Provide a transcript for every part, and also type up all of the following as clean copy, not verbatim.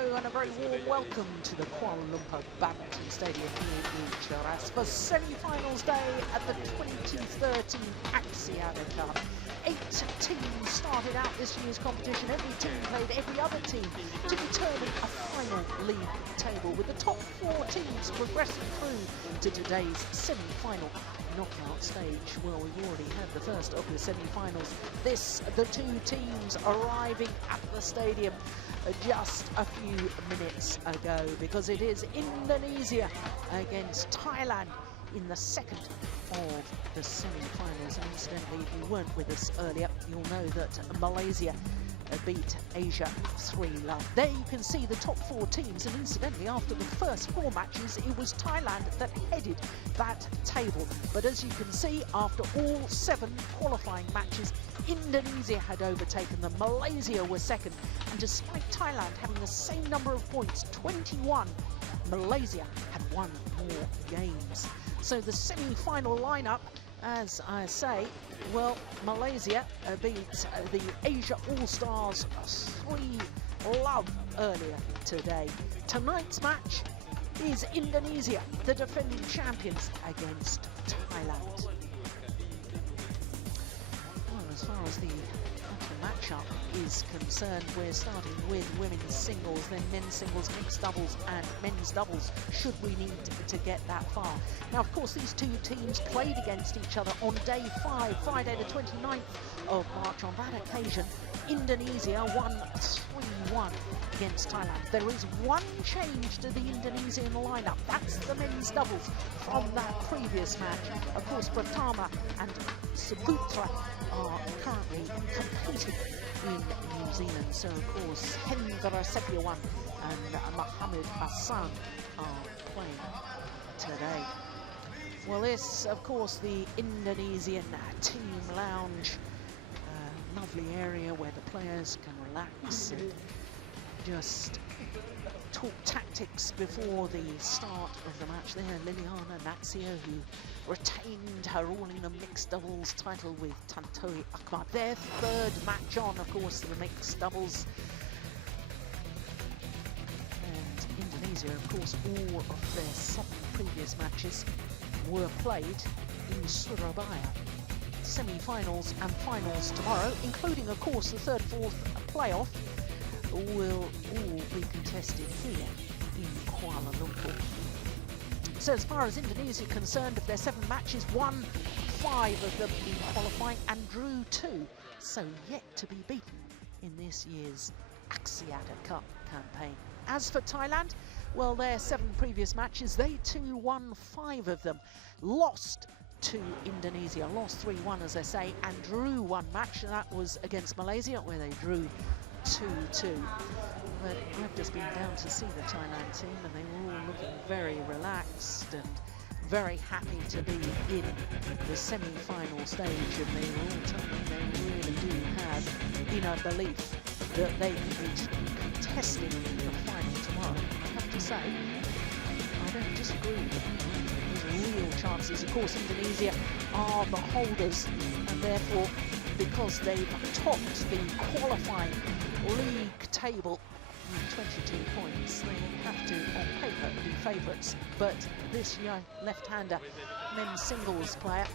hello and a very warm welcome to the Kuala Lumpur Badminton Stadium here in Cheras for semi-finals day at the 2013 Axiata Cup. 8 teams started out this year's competition. Every team played every other team to determine a final league table, with the top 4 teams progressing through to today's semi-final knockout stage. Well, we've already had the first of the semi-finals. The 2 teams arriving at the stadium just a few minutes ago, because it is Indonesia against Thailand in the second of the semi-finals. And incidentally, if you weren't with us earlier, you'll know that Malaysia beat Asia 3-0. There you can see the top 4 teams, and incidentally, after the first 4 matches, it was Thailand that headed that table. But as you can see, after all 7 qualifying matches, Indonesia had overtaken them. Malaysia was second, and despite Thailand having the same number of points, 21, Malaysia had won more games. So the semi-final lineup, as I say, well, Malaysia beat the Asia All-Stars 3-0 earlier today. Tonight's match is Indonesia, the defending champions, against Thailand. Well, as far as the matchup is concerned, we're starting with women's singles, then men's singles, mixed doubles and men's doubles, should we need to get that far. Now, of course, these 2 teams played against each other on day 5, Friday the 29th of March. On that occasion, Indonesia won 3-1 against Thailand. There is one change to the Indonesian lineup. That's the men's doubles from that previous match. Of course, Pratama and Saputra are currently competing in New Zealand. So, of course, Hendra Setiawan and Mohammed Hassan are playing today. Well, this, of course, the Indonesian team lounge. Lovely area where the players can relax and just talk tactics before the start of the match. There, Liliana Natsir, who retained her all-England mixed doubles title with Tantowi Ahmad. Their 3rd match on, of course, the mixed doubles. And Indonesia, of course, all of their 7 previous matches were played in Surabaya. Semi-finals and finals tomorrow, including, of course, the 3rd, 4th playoff, will all be contested here in Kuala Lumpur. So as far as Indonesia is concerned, of their 7 matches, won 5 of them in qualifying and drew 2. So yet to be beaten in this year's Axiata Cup campaign. As for Thailand, well, their 7 previous matches, they too won 5 of them. Lost to Indonesia, lost 3-1 as I say, and drew 1 match, and that was against Malaysia, where they drew 2-2. But I've just been down to see the Thailand team, and they were all looking very relaxed and very happy to be in the semi-final stage, and they were all telling me they really do have inner belief that they can be contesting the final tomorrow. I have to say, I don't disagree with them. There's real chances. Of course, Indonesia are the holders, and therefore, because they've topped the qualifying league table with 22 points, they have to, on paper, be favourites. But this young left-hander men's singles player,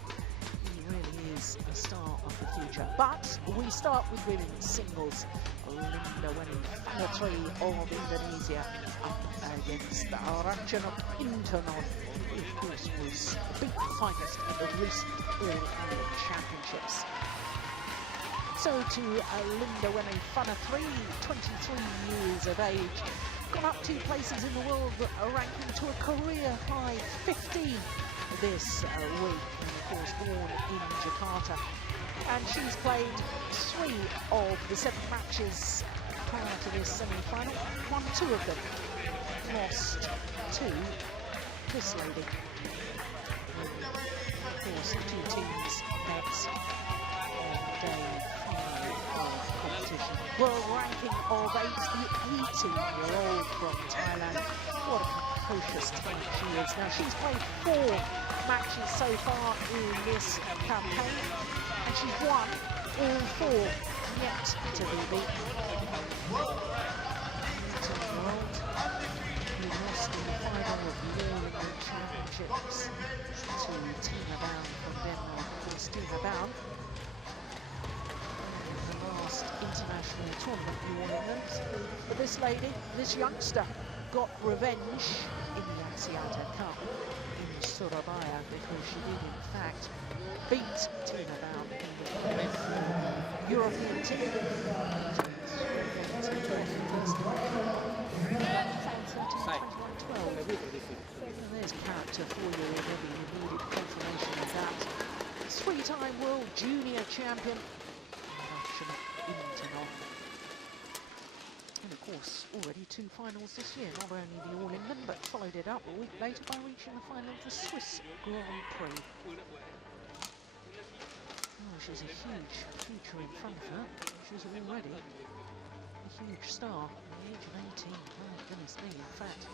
he really is the star of the future. But we start with women's singles. Lindaweni Fanetri of Indonesia up against Ratchanok Intanon, who of course was the big finalist at the recent All-England Championships. So to Lindaweni Fanetri, 23 years of age, gone up 2 places in the world ranking to a career high 15 this week, and of course born in Jakarta. And she's played 3 of the 7 matches prior to this semi-final, won 2 of them, lost to this lady. Of course, the 2 teams met on day 5 of competition. World ranking of 8, the 18-year-old from Thailand. What a precocious talent she is. Now, she's played 4 matches so far in this campaign, and she's won all 4, yet to be beaten. lady, this youngster, got revenge in the Axiata Cup in Surabaya because she did in fact beat Tina Bound in the European team. First back 2013-21-12. There's character for you already. You needed confirmation of that. Three-time world junior champion, Ratchanok Intanon. And of course, already two finals this year. Not only the All England, but followed it up a week later by reaching the final of the Swiss Grand Prix. Oh, she's a huge future in front of her. She's already a huge star at the age of 18. My goodness me, in fact,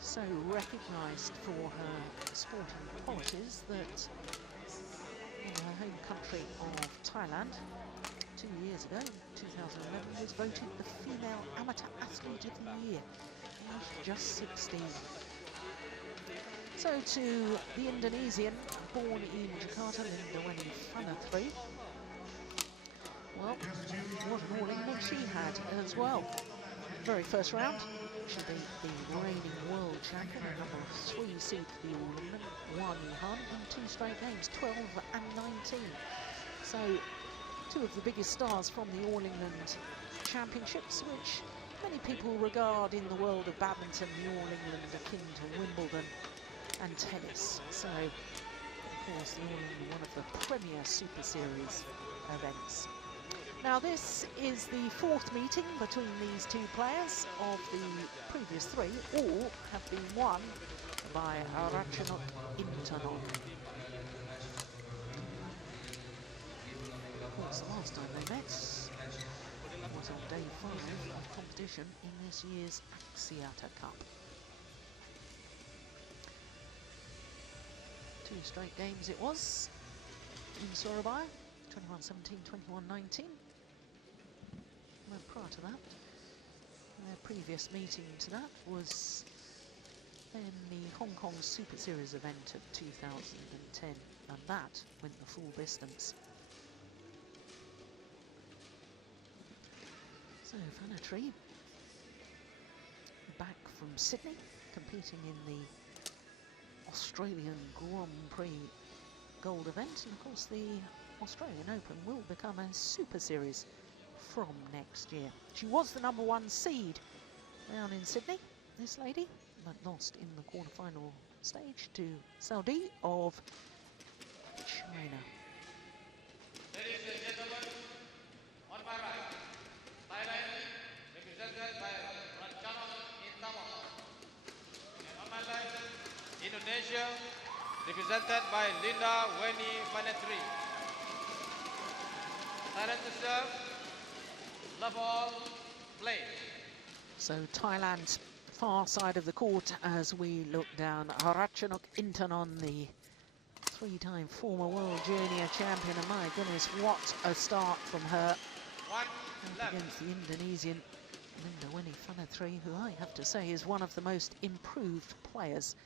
so recognised for her sporting qualities that in her home country of Thailand 2 years ago, in 2011, was voted the Female Amateur Athlete of the Year. And she's just 16. So to the Indonesian, born in Jakarta, Lindaweni Fanetri. Well, what an All England she had as well. Very first round, she beat the reigning world champion, a number 3 seed for the All England, Wang Han, in 2 straight games, 12 and 19. So two of the biggest stars from the All England Championships, which many people regard in the world of badminton, the All England akin to Wimbledon and tennis. So, of course, the All England, one of the premier Super Series events. Now, this is the 4th meeting between these two players. Of the previous 3, all have been won by Ratchanok Intanon. Of course, the last time they met was on day 5 of competition in this year's Axiata Cup. 2 straight games it was in Surabaya, 21-17, 21-19. And prior to that, their previous meeting to that was in the Hong Kong Super Series event of 2010, and that went the full distance. So Fanetri, back from Sydney, competing in the Australian Grand Prix Gold event, and of course the Australian Open will become a Super Series from next year. She was the number 1 seed down in Sydney, this lady, but lost in the quarterfinal stage to Saudi of China. Ladies and gentlemen, on my right, Thailand, represented by Ratchanok Intanon. And on my left, Indonesia, represented by Lindaweni Fanetri. Thailand to serve, love all, play. So Thailand's far side of the court as we look down. Ratchanok Intanon, the 3-time former world junior champion, and my goodness, what a start from her. Against the Indonesian Lindaweni Fanetri, who I have to say is one of the most improved players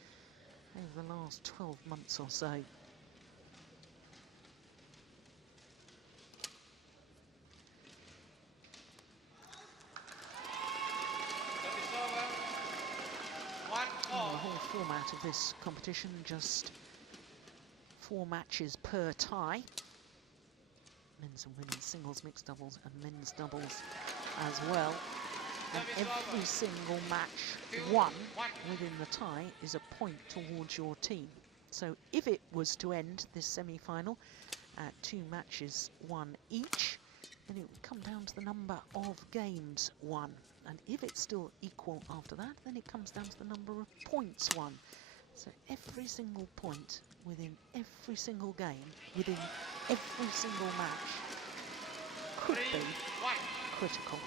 over the last 12 months or so. The whole format of this competition, just 4 matches per tie. Men's and women's singles, mixed doubles and men's doubles as well. And every single match won within the tie is a point towards your team. So if it was to end this semi-final at 2 matches won each, then it would come down to the number of games won. And if it's still equal after that, then it comes down to the number of points won. So every single point within every single game, within every single match, could be critical.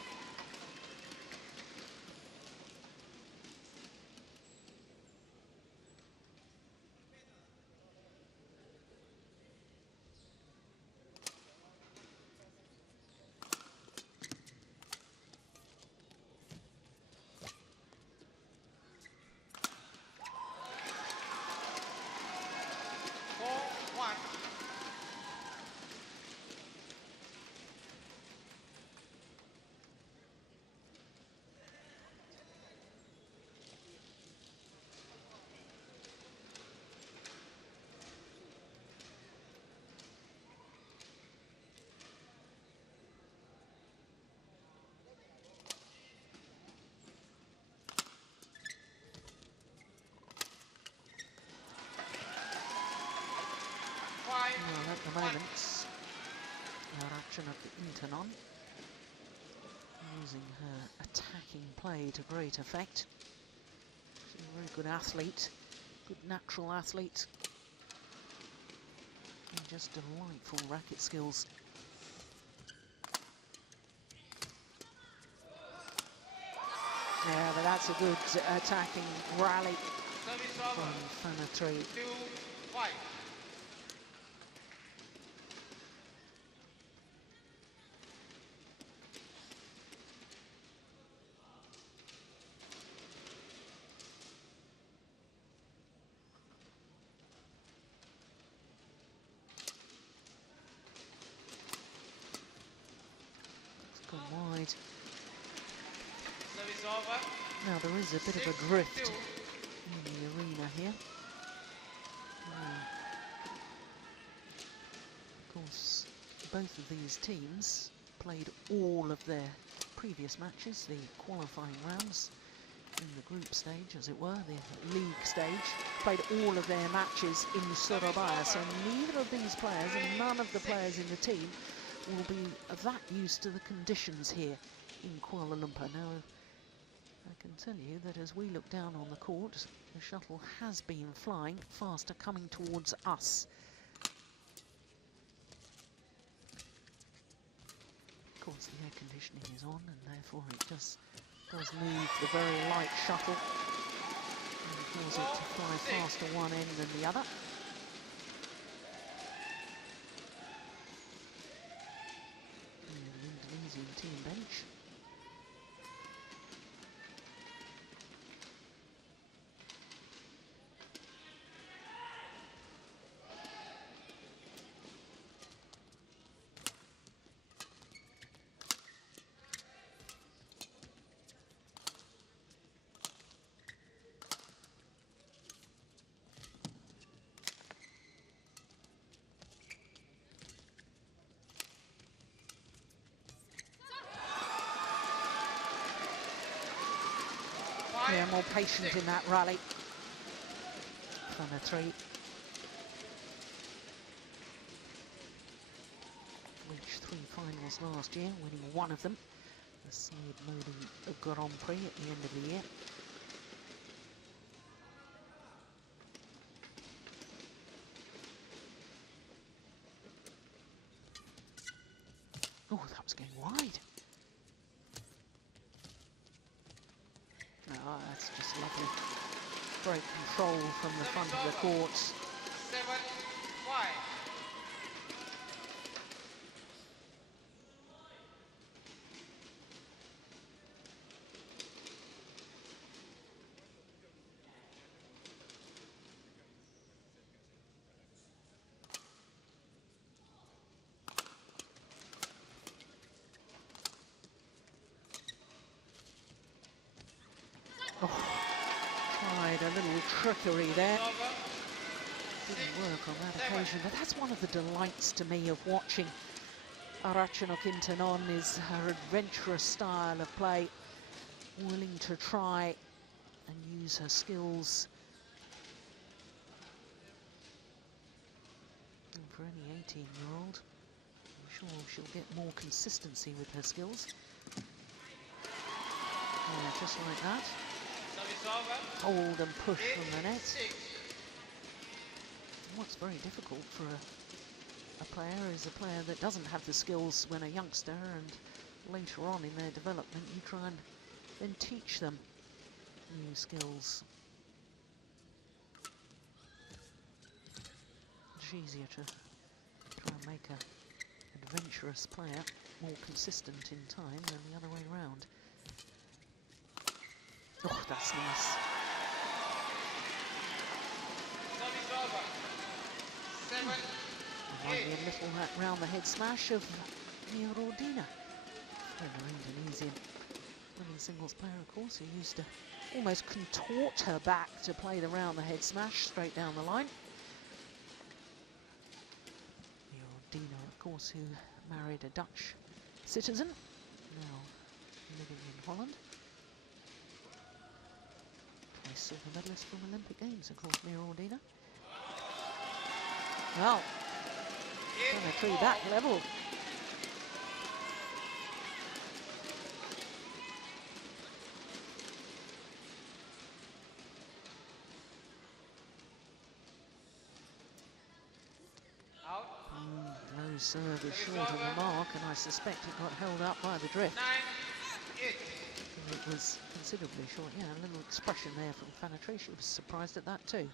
using her attacking play to great effect. She's a very good athlete, good natural athlete. And just delightful racket skills. Yeah, but that's a good attacking rally from Fanetri. 2-5. It's gone wide. Service over. Now there is a bit of a drift in the arena here. Of course, both of these teams played all of their previous matches, the qualifying rounds in the group stage, as it were, the league stage, played all of their matches in Surabaya, so neither of these players and none of the players in the team will be that used to the conditions here in Kuala Lumpur. Now, I can tell you that as we look down on the court, the shuttle has been flying faster, coming towards us. Of course, the air conditioning is on, and therefore it does move the very light shuttle and cause it to fly faster one end than the other. And the Indonesian team bench. Yeah, more patient in that rally. Fanetri, reached 3 finals last year, winning one of them, the Syed Modi Grand Prix at the end of the year. Oh, that was going wide. Oh, that's just lovely. Great control from the front of the court. 7-5. Oh, tried a little trickery there. Didn't work on that occasion, but that's one of the delights to me of watching Ratchanok Intanon, is her adventurous style of play, willing to try and use her skills. And for any 18-year-old, I'm sure she'll get more consistency with her skills. Yeah, just like that. Hold and push from the net. What's very difficult for a player is a player that doesn't have the skills when a youngster, and later on in their development you try and then teach them new skills. It's easier to try and make an adventurous player more consistent in time than the other way around. Oh, that's nice. Might be a little round the head smash of Mirodina. Former Indonesian women's singles player, of course, who used to almost contort her back to play the round the head smash straight down the line. Mirodina, of course, who married a Dutch citizen, now living in Holland. Twice silver medalist from Olympic Games, of course, Mirodina. Well, Fanetri that level. serve is short of the mark, and I suspect it got held up by the drift. 9-8. It was considerably short. Yeah, a little expression there from Fanetri. She was surprised at that too.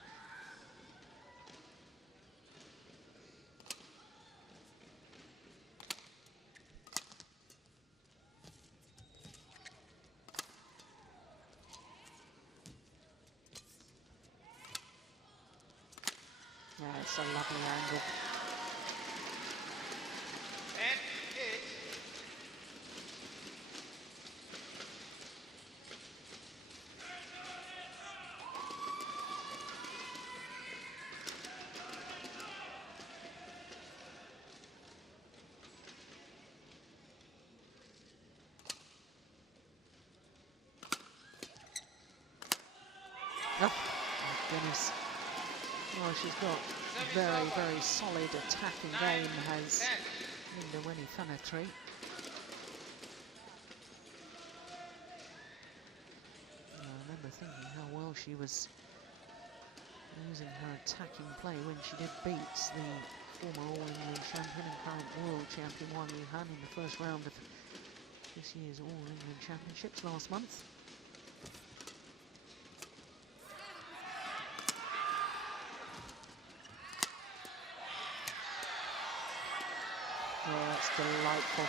Yeah, it's a lovely angle. 10-8. Oh, my goodness. Well, she's got a very, very solid attacking game, has Lindaweni Fanetri. I remember thinking how well she was using her attacking play when she did beat the former All-England champion and current world champion Wang Yihan in the first round of this year's All-England Championships last month. Oh, that's delightful.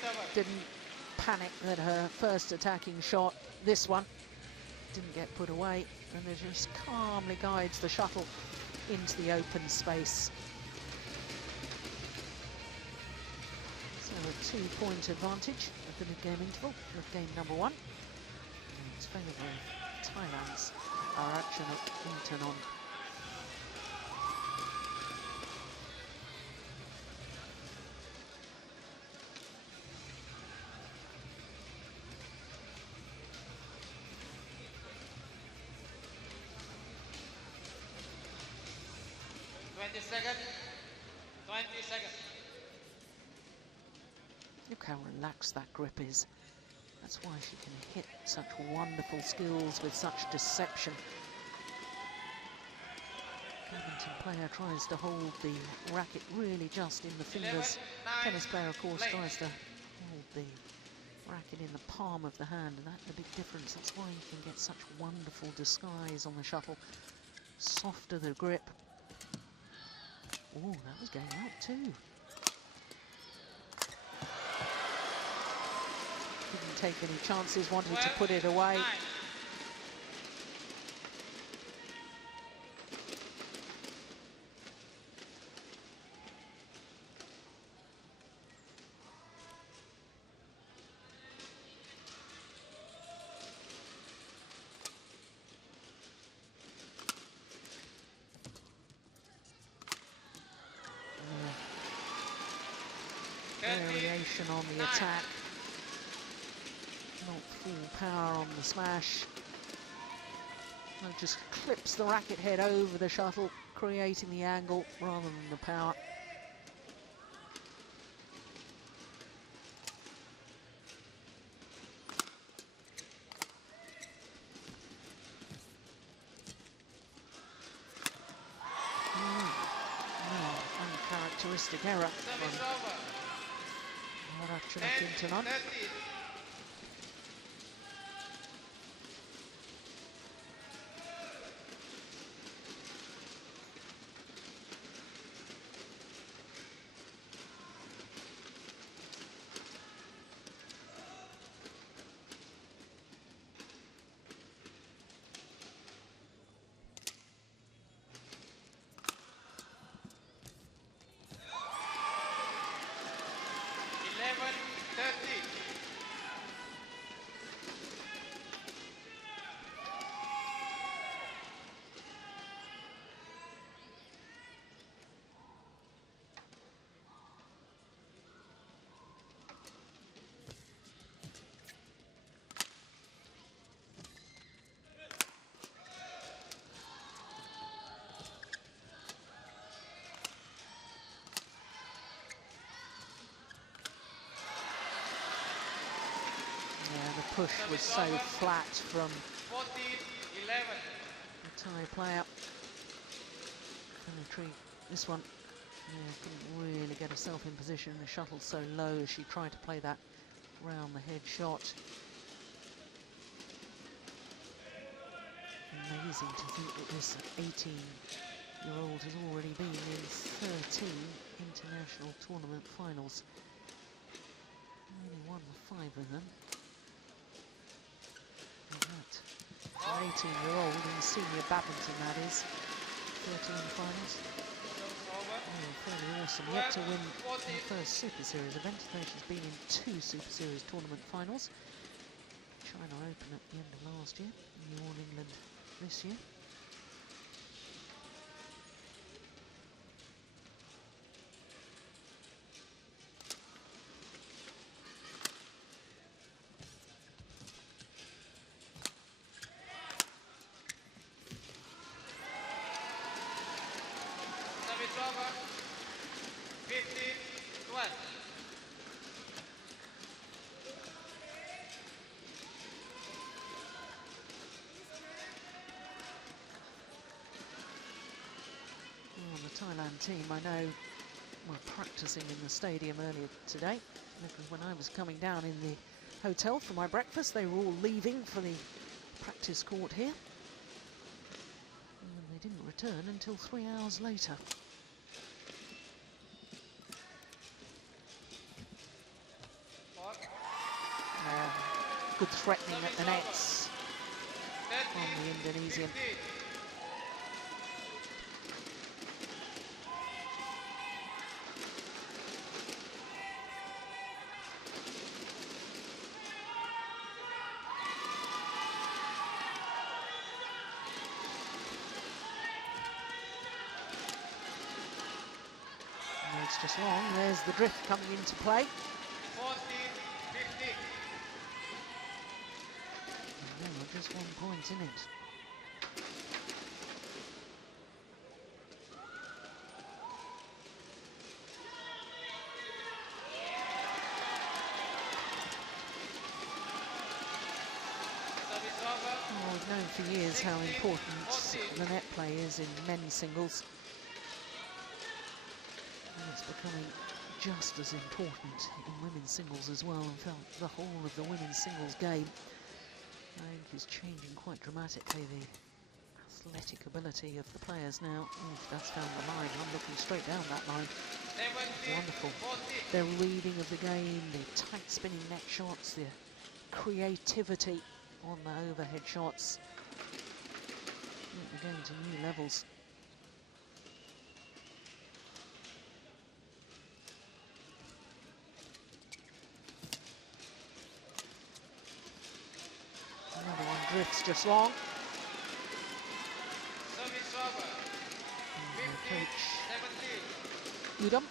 11-9. Didn't panic that her first attacking shot, this one, didn't get put away, and it just calmly guides the shuttle into the open space. So a 2-point advantage at the mid-game interval with game number 1. And it's favour of Thailand's Ratchanok Intanon. Second. 20 seconds. Look how relaxed that grip is. That's why she can hit such wonderful skills with such deception. Badminton player tries to hold the racket really just in the fingers. 11-9. Tennis player, of course, Late. tries to hold the racket in the palm of the hand, and that's the big difference. That's why you can get such wonderful disguise on the shuttle. Softer the grip. Oh, that was going out too. Didn't take any chances, wanted to put it away. 9. Variation on the attack, not full power on the smash. It just clips the racket head over the shuttle, creating the angle rather than the power. Uncharacteristic error from Ratchanok Intanon. 30. The push was so flat from 14-11. the Thai player. Fanetri, this one, yeah, couldn't really get herself in position. The shuttle so low as she tried to play that round the head shot. Amazing to think that this 18-year-old has already been in 13 international tournament finals. Only won 5 of them. And that, for an 18-year-old in senior badminton, that is, 13 finals. Oh, fairly awesome. Yet to win her first Super Series event, though she's been in 2 Super Series tournament finals. China Open at the end of last year, New All England this year. Service over. 15-12. The Thailand team, I know, were practicing in the stadium earlier today. Because when I was coming down in the hotel for my breakfast, they were all leaving for the practice court here. And they didn't return until 3 hours later. Good threatening at the nets from the Indonesian. It's just long. There's the drift coming into play. 14-15. Just 1 point in it. Well, we've known for years how important the net play is in men's singles. And it's becoming just as important in women's singles as well. In fact, the whole of the women's singles game, I think, is changing quite dramatically. The athletic ability of the players now. Oh, that's found the line. I'm looking straight down that line. Wonderful. Their reading of the game, the tight spinning net shots, the creativity on the overhead shots. They're going to new levels. Another one drifts just long. Service over. 15-17. Udom.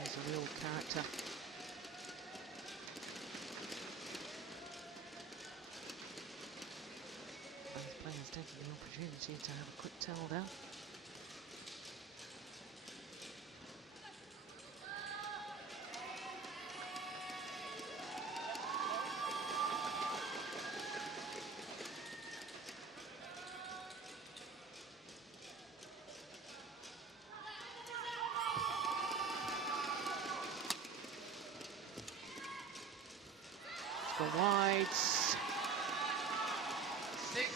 He's a real character. Both players taking the opportunity to have a quick towel down. For wides. 16-17.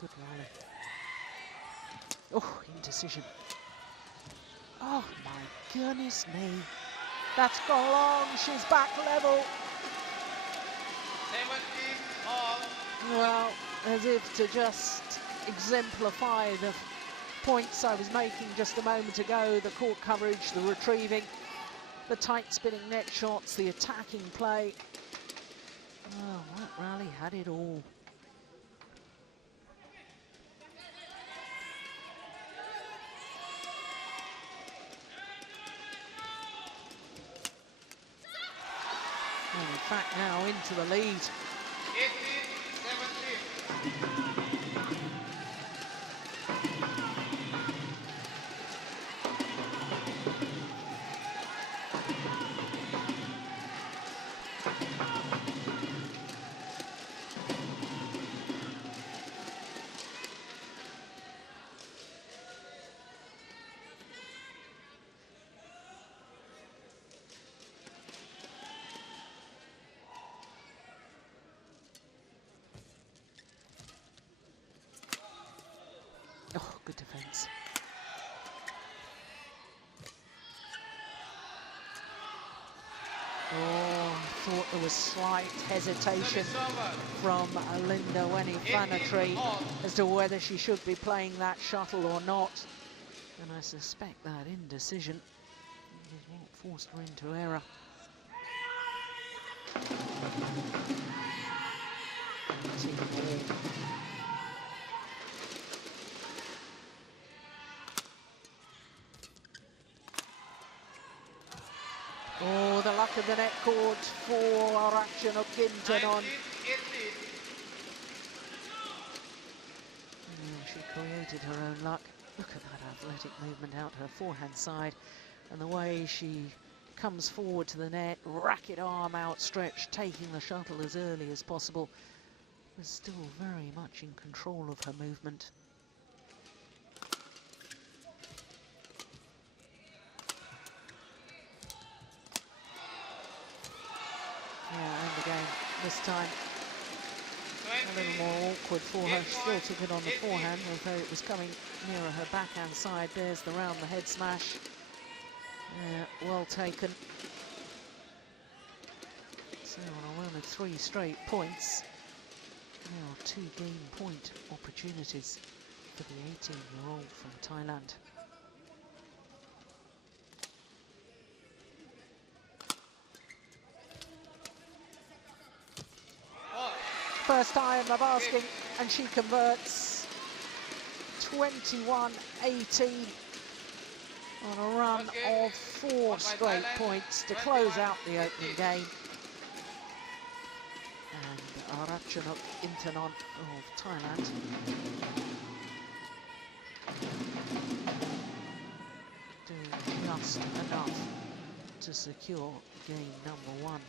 Good rally. Oh, indecision. Oh my goodness me. That's gone long. She's back level. 17 all. Well, as if to just exemplify the points I was making just a moment ago. The court coverage, the retrieving, the tight spinning net shots, the attacking play. Oh, that rally had it all. back now into the lead. 18-17. Oh, good defence. Oh, I thought there was slight hesitation from Lindaweni Fanetri as to whether she should be playing that shuttle or not. And I suspect that indecision is what forced her into error. Oh, the luck of the net cord for Ratchanok Intanon. She created her own luck. Look at that athletic movement out her forehand side, and the way she comes forward to the net, racket arm outstretched, taking the shuttle as early as possible. Was still very much in control of her movement. Yeah, and again, this time a little more awkward for her. She still took it on the forehand, although it was coming nearer her backhand side. There's the round the head smash. Well taken. So on a run of 3 straight points, there are 2 game point opportunities for the 18-year-old from Thailand. First time the basking, and she converts 21-18 on a run of 4 straight points to close out the opening game. And Ratchanok Intanon of Thailand doing just enough to secure game number 1.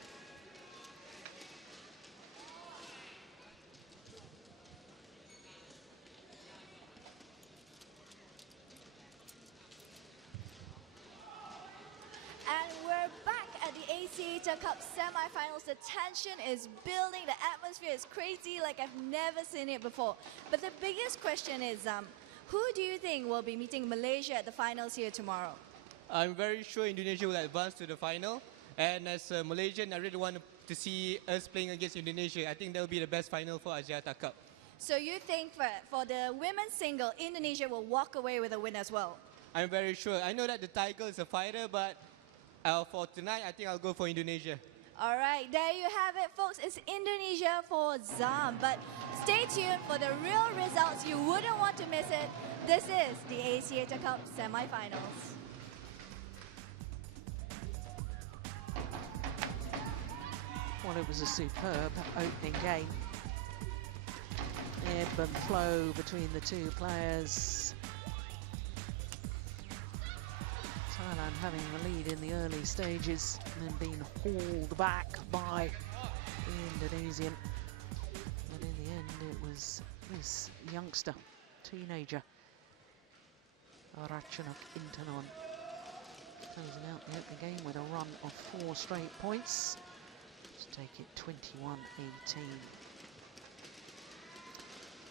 Axiata Cup semi-finals. The tension is building, the atmosphere is crazy like I've never seen it before. But the biggest question is, who do you think will be meeting Malaysia at the finals here tomorrow? I'm very sure Indonesia will advance to the final. And as a Malaysian, I really want to see us playing against Indonesia. I think that will be the best final for Axiata Cup. So you think for the women's single, Indonesia will walk away with a win as well? I'm very sure. I know that the Thai girl is a fighter, but for tonight, I think I'll go for Indonesia. All right, there you have it, folks. It's Indonesia for Zam. But stay tuned for the real results. You wouldn't want to miss it. This is the Axiata Cup semi-finals. Well, it was a superb opening game. Ebb and flow between the 2 players. Thailand having the lead in the early stages and then being hauled back by the Indonesian. But in the end, it was this youngster, teenager, Ratchanok Intanon, closing out the opening game with a run of 4 straight points to take it 21-18.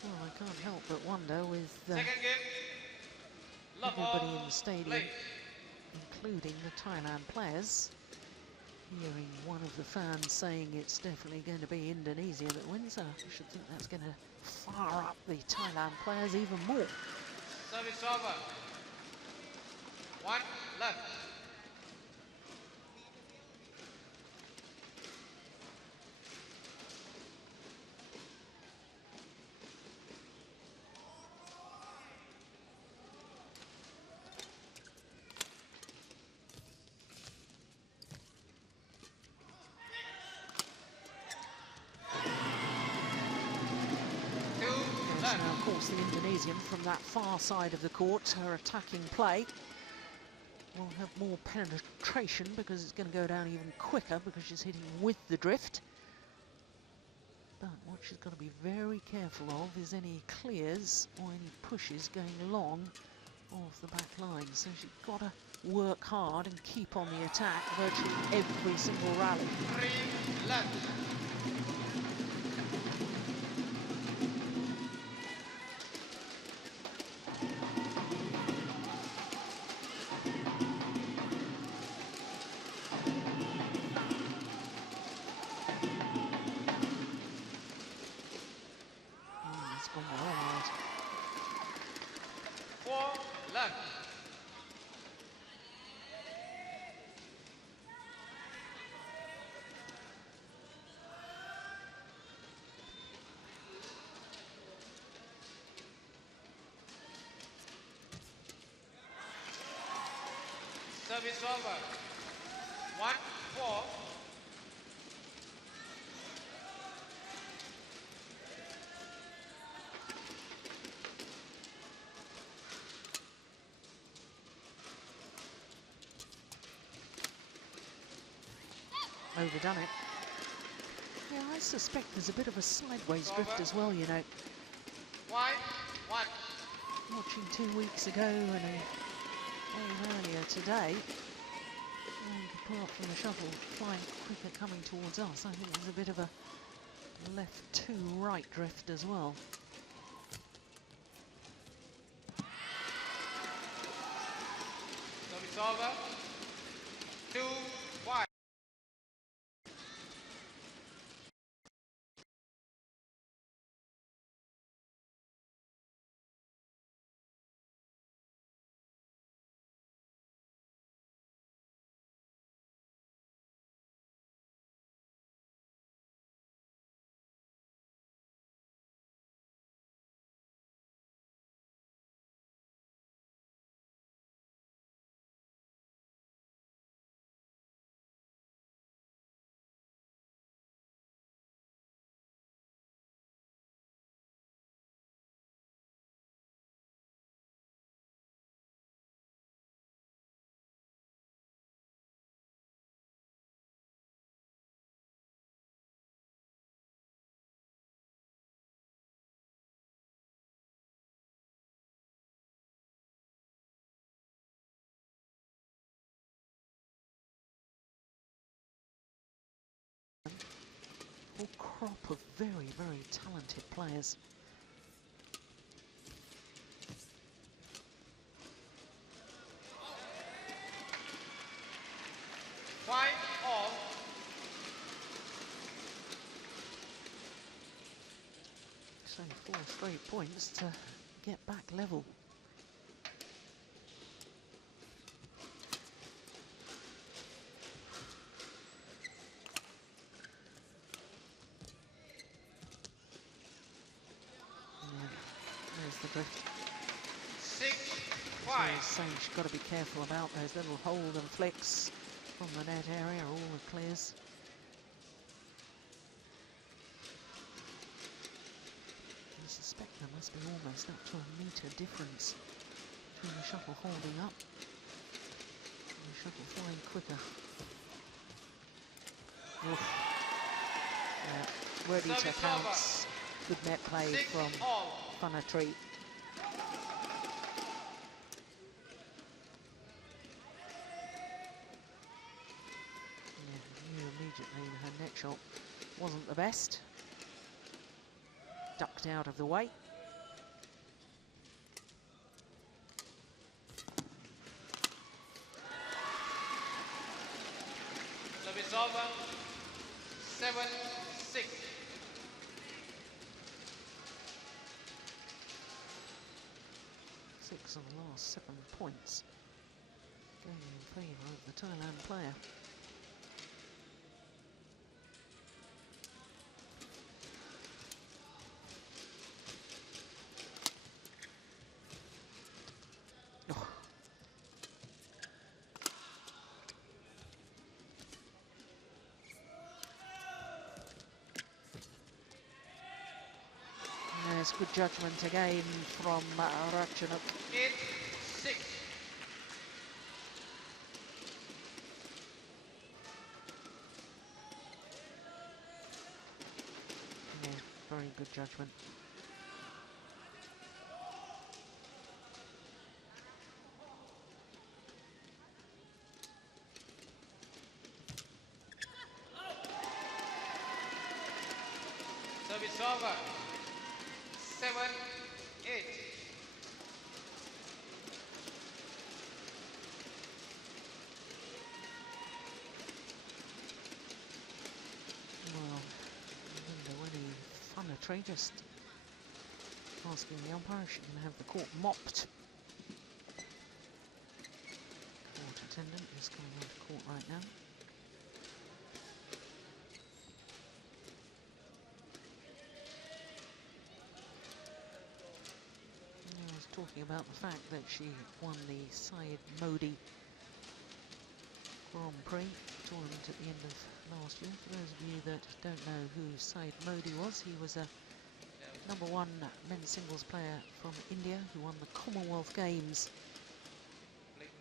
Well, I can't help but wonder with everybody in the stadium, including the Thailand players, hearing one of the fans saying it's definitely going to be Indonesia that wins. I should think that's going to fire up the Thailand players even more. Service over. 1 left. Indonesian from that far side of the court. Her attacking play will have more penetration because it's going to go down even quicker because she's hitting with the drift. But what she's got to be very careful of is any clears or any pushes going long off the back line. So she's got to work hard and keep on the attack virtually every single rally. 3 left. It's gone well wide. 4 left. Service over. 1-4. Overdone it. Yeah, I suspect there's a bit of a sideways drift as well, you know. 1-1. Watching 2 weeks ago and a game earlier today, and apart from the shuttle flying quicker coming towards us, I think there's a bit of a left to right drift as well. Service over. 2-5. Whole crop of very, very talented players. Five all. So 4 straight points to get back level. The drift. 6-5. So she's got to be careful about those little hold and flicks from the net area, all the clears. I suspect there must be almost up to a metre difference between the shuttle holding up and the shuttle flying quicker. Oof. Yeah, ready to pounce. Good net play from Fanetri. Knew immediately her net shot wasn't the best. Ducked out of the way. Service over. 7-6. Six of the last 7 points going in favour of the Thailand player. Oh. There's Good judgment again from Ratchanok. 8-6. Yeah, very good judgment. Service over. 7-8. Well, Lindaweni Fanetri just asking the umpire if she can have the court mopped. Court attendant is coming onto court right now. I was talking about the fact that she won the Syed Modi Grand Prix tournament at the end of last year. For those of you that don't know who Syed Modi was, he was a #1 men's singles player from India who won the Commonwealth Games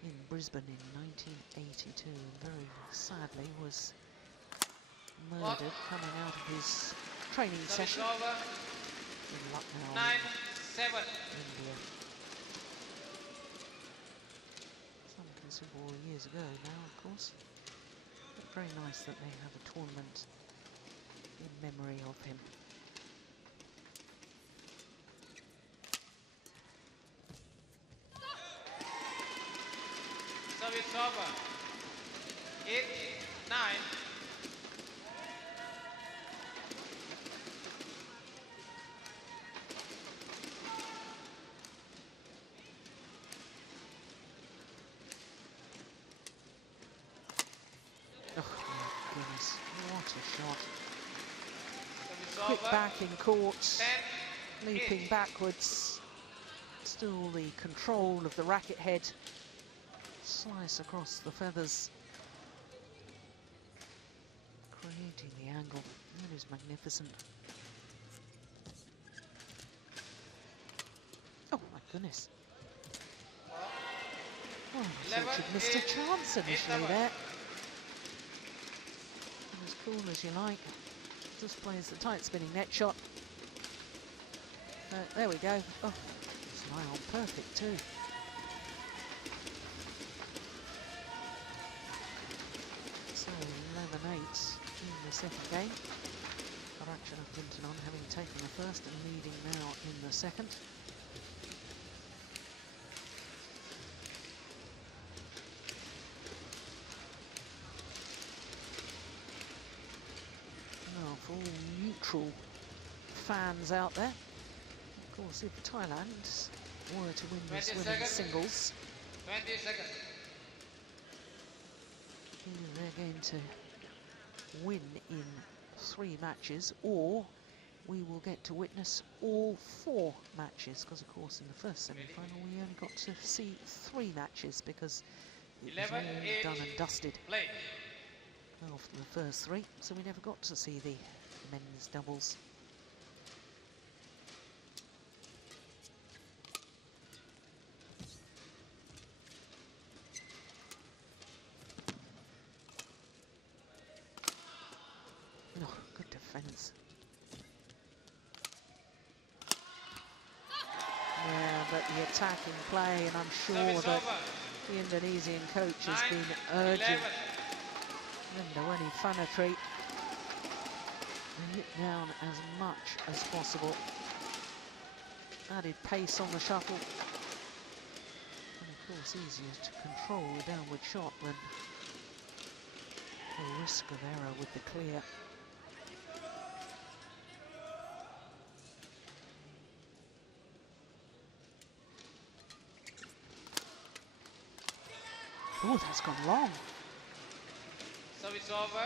in Brisbane in 1982. Very sadly was murdered coming out of his training session Over. in Lucknow, 9-7. India. Some considerable years ago now, of course. But very nice that they have a tournament in memory of him. Service over. 8-9. Oh my goodness, what a shot. Service Quick over. back in court, 10-8. leaping backwards. Still the control of the racket head. Slice across the feathers. Creating the angle. That is magnificent. Oh my goodness. Oh, I thought she'd missed a chance initially there. And as cool as you like. Just plays the tight spinning net shot. There we go. Oh, it's nigh on perfect too. So 11-8 in the second game. Ratchanok Intanon having taken the first and leading now in the second. Now for all neutral fans out there, of course if Thailand were to win this 20 women's seconds. singles, 20 seconds. they're going to win in 3 matches, or we will get to witness all 4 matches, because of course in the first semi-final we only got to see 3 matches because it was all 11-8. done and dusted Play. after the first 3, so we never got to see the men's doubles. Oh, good defence. Yeah, but the attacking play, and I'm sure Service that over. the Indonesian coach has 9, been urging 11. Lindaweni Fanetri to hit down as much as possible. Added pace on the shuttle. And of course easier to control the downward shot than the risk of error with the clear. Oh, that's gone long. Service over. Oh,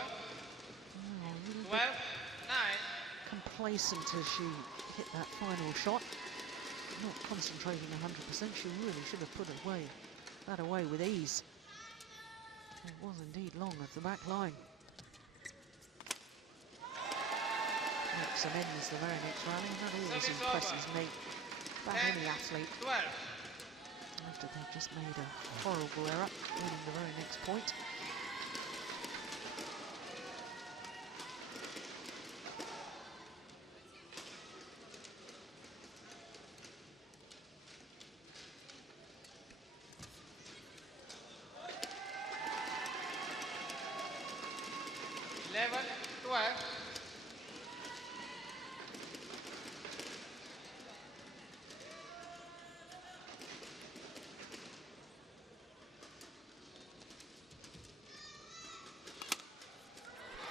a little bit 12-9. complacent as she hit that final shot. Not concentrating 100%. She really should have put that away with ease. It was indeed long of the back line. Makes amends the very next rally, and that always Service impresses over. me about 10, any athlete. 12. After they've just made a horrible error, winning the very next point.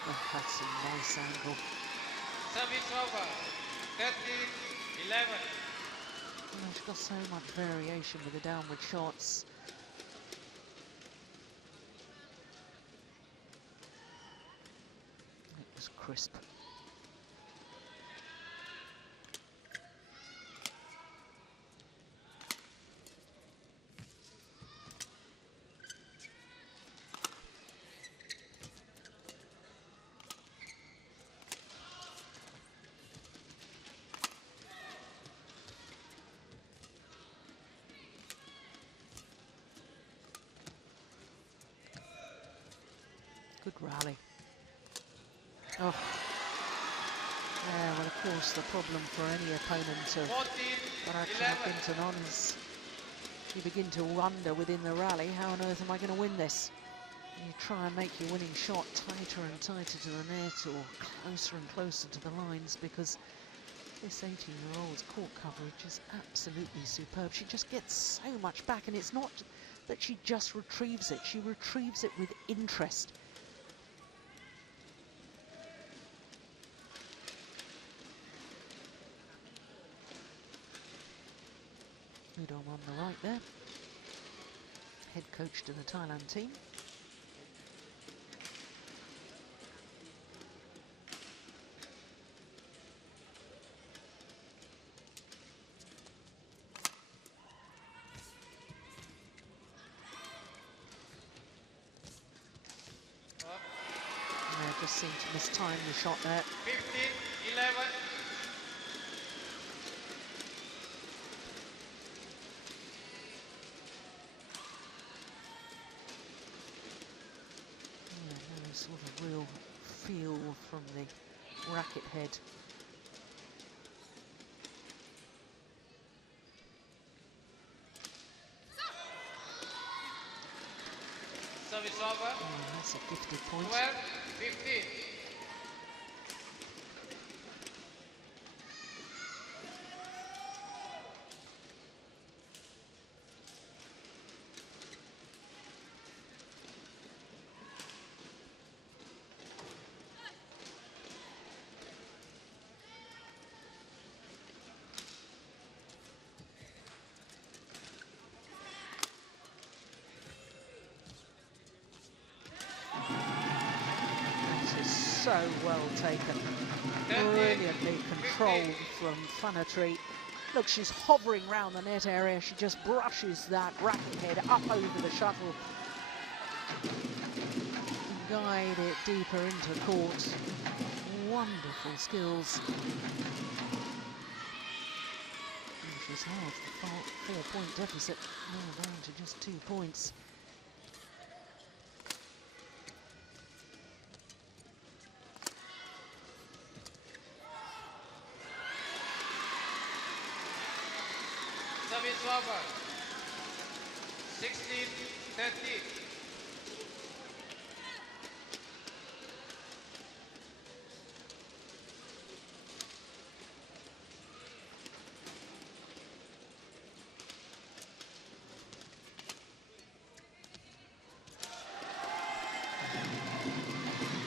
Oh, that's a nice angle. Service over. 13, 11. Oh, she's got so much variation with the downward shots. It was crisp. Good rally. Oh. Yeah, well, of course, the problem for any opponent of 14, Ratchanok 11. Intanon is you begin to wonder within the rally, how on earth am I going to win this? You try and make your winning shot tighter and tighter to the net or closer and closer to the lines, because this 18-year-old's court coverage is absolutely superb. She just gets so much back, and it's not that she just retrieves it, she retrieves it with interest. Udom on the right there, head coach to the Thailand team. And they just seem to mistime the shot there. 15, 11. Yeah, no sort of real feel from the racket head. Service over. Oh, that's a gifted point. 12, 15. That is so well taken. Brilliantly controlled from Fanetri. Look, she's hovering around the net area. She just brushes that racket head up over the shuttle. Guide it deeper into court. Wonderful skills. And she's halved the 4-point deficit. Now down to just 2 points. Service over. 16, 13.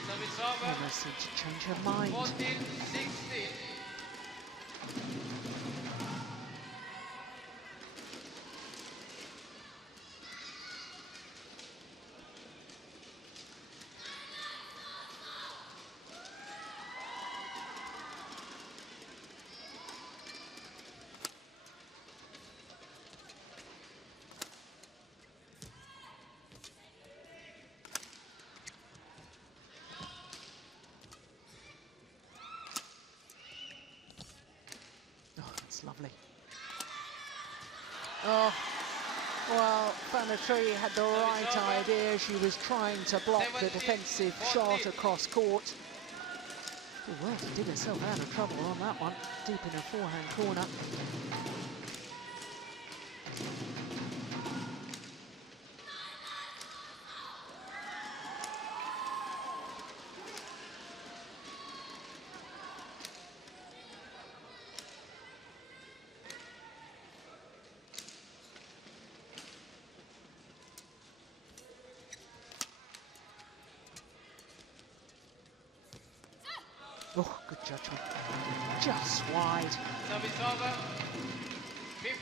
Service over. Almost seemed to change her mind. 14, 16. Lovely. Oh, well, Fanetri had the right idea. She was trying to block the defensive shot across court. Did well to dig herself out of trouble on that one, deep in her forehand corner. Oh, good judgment. Just wide. Service over. 15-17.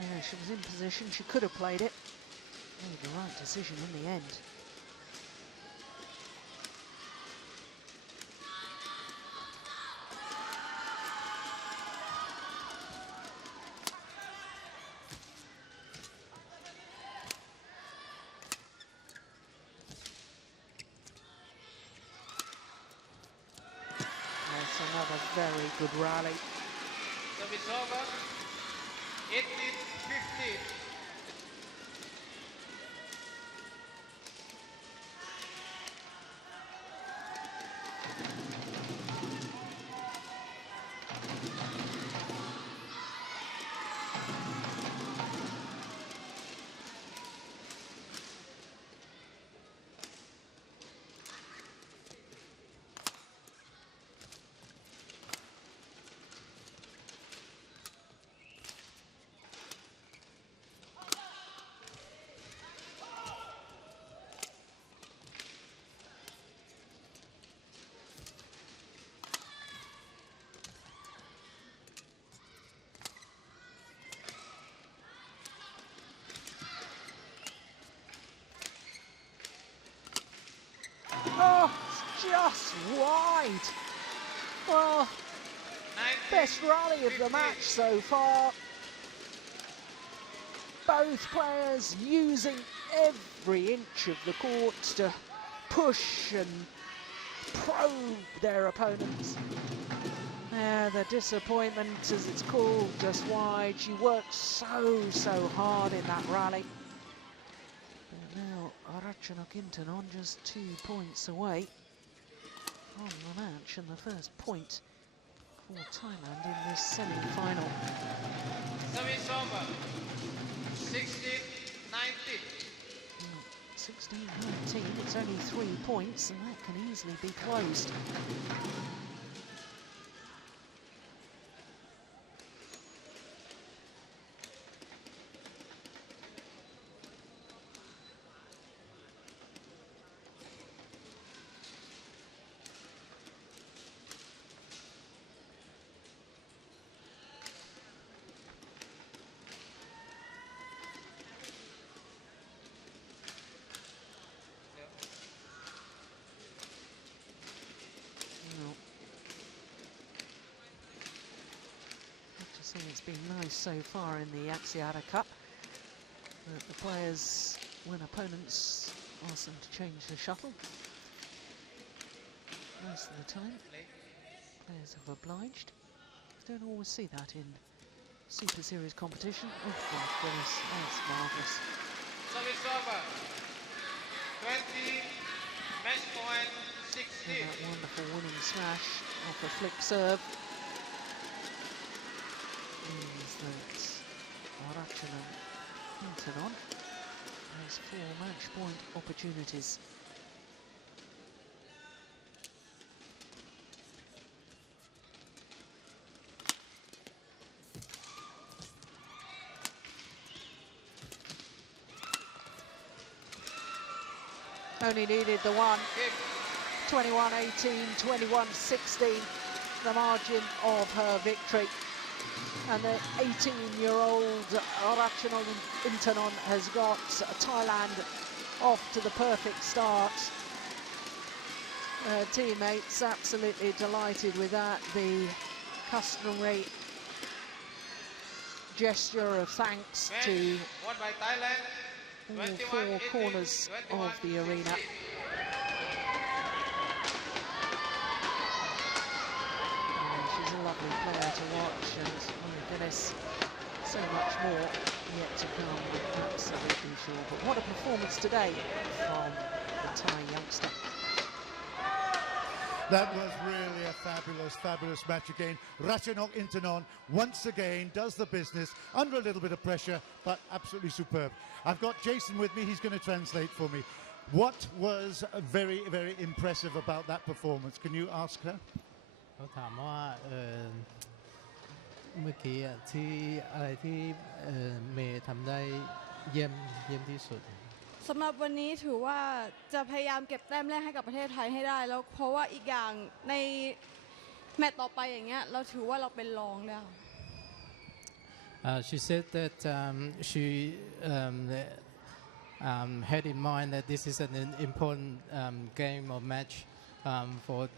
Yeah, she was in position. She could have played it. Made the right decision in the end. That's another very good rally. Service over. 18-15. Oh, it's just wide. Well, best rally of the match so far. Both players using every inch of the court to push and probe their opponents. The disappointment, as it's called, just wide. She worked so hard in that rally. But now Ratchanok Intanon just 2 points away from the match, and the first point for Thailand in this semi-final. Service over. 16-19. 16-19, it's only 3 points, and that can easily be closed. It's been nice so far in the Axiata Cup. The players, when opponents ask them to change the shuttle, most of the time, players have obliged. You don't always see that in Super Series competition. Oh my goodness, that's marvellous. Service over. 20, match point 16. And that wonderful winning smash off a flick serve. Means that Ratchanok Intanon has 4 match point opportunities. Only needed the one. 21-18, 21-16, the margin of her victory. And the 18-year-old Ratchanok Intanon has got Thailand off to the perfect start. Her teammates absolutely delighted with that. The customary gesture of thanks to Won by Thailand. all 4 corners of the arena. lovely player to watch, and oh my goodness, so much more yet to come, I'm absolutely sure. But what a performance today from the Thai youngster. That was really a fabulous match again. Ratchanok Intanon once again does the business under a little bit of pressure, but absolutely superb. I've got Jason with me, he's going to translate for me. What was very impressive about that performance? Can you ask her? เขาถามว่าเมื่อกี้ที่อะไรที่เมย์ทำได้เยี่ยมที่สุด สำหรับวันนี้ถือว่าจะพยายามเก็บแต้มแรกให้กับประเทศไทยให้ได้แล้วเพราะว่าอีกอย่างในแมตช์ต่อไปอย่างเงี้ยเราถือว่าเราเป็นรองแล้ว She said that she had in mind that this is an important game or match for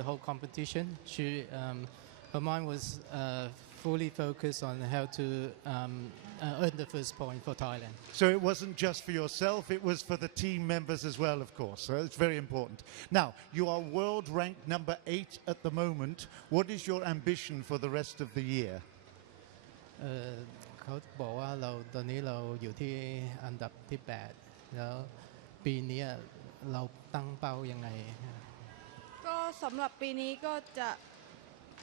the whole competition. Her mind was fully focused on how to earn the first point for Thailand. So it wasn't just for yourself, it was for the team members as well, of course. So it's very important. Now, you are world ranked number 8 at the moment. What is your ambition for the rest of the year? เขาบอกว่าตอนนี้เราอยู่ที่อันดับที่ 8 แล้วปีนี้เราตั้งเป้ายังไง ก็สำหรับปีนี้ก็จะ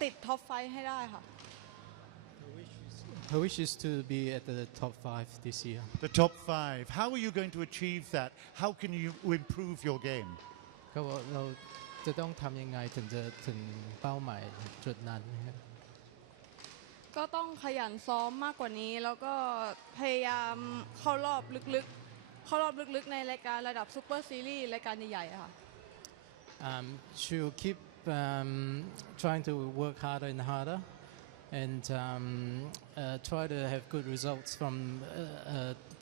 ติดท็อป5ให้ได้ค่ะ Her wish is to be at the top 5 this year. The top 5. How are you going to achieve that? How can you improve your game? ก็เราจะต้องทำยังไงถึงจะถึงเป้าหมายจุดนั้น ก็ต้องขยันซ้อมมากกว่านี้แล้วก็พยายามเข้ารอบลึกๆในรายการระดับซูเปอร์ซีรีส์รายการใหญ่ๆค่ะ She'll keep trying to work harder and harder and try to have good results from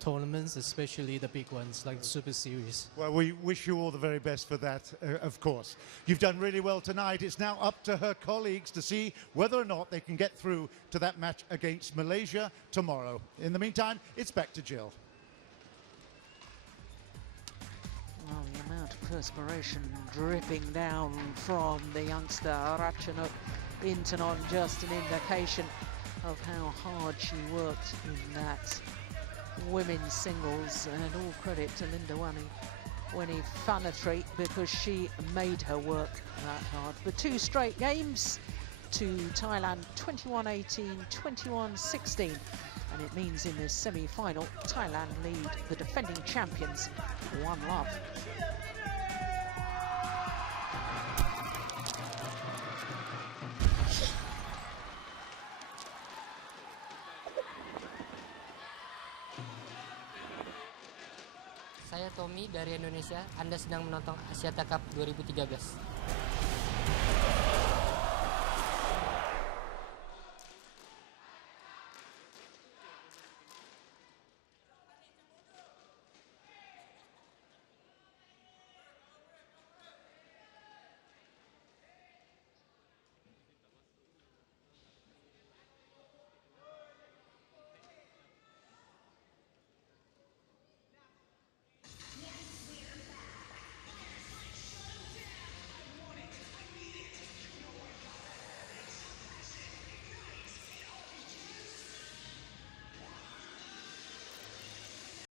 tournaments, especially the big ones like the Super Series. Well, we wish you all the very best for that, of course. You've done really well tonight. It's now up to her colleagues to see whether or not they can get through to that match against Malaysia tomorrow. In the meantime, it's back to Jill. Well, the amount of perspiration dripping down from the youngster Ratchanok Intanon, just an indication of how hard she worked in that women's singles, and all credit to Lindaweni Fanetri because she made her work that hard. The 2 straight games to Thailand, 21-18, 21-16, and it means in this semi-final Thailand lead the defending champions 1-love. Saya Tommy dari Indonesia. Anda sedang menonton Axiata Cup 2013.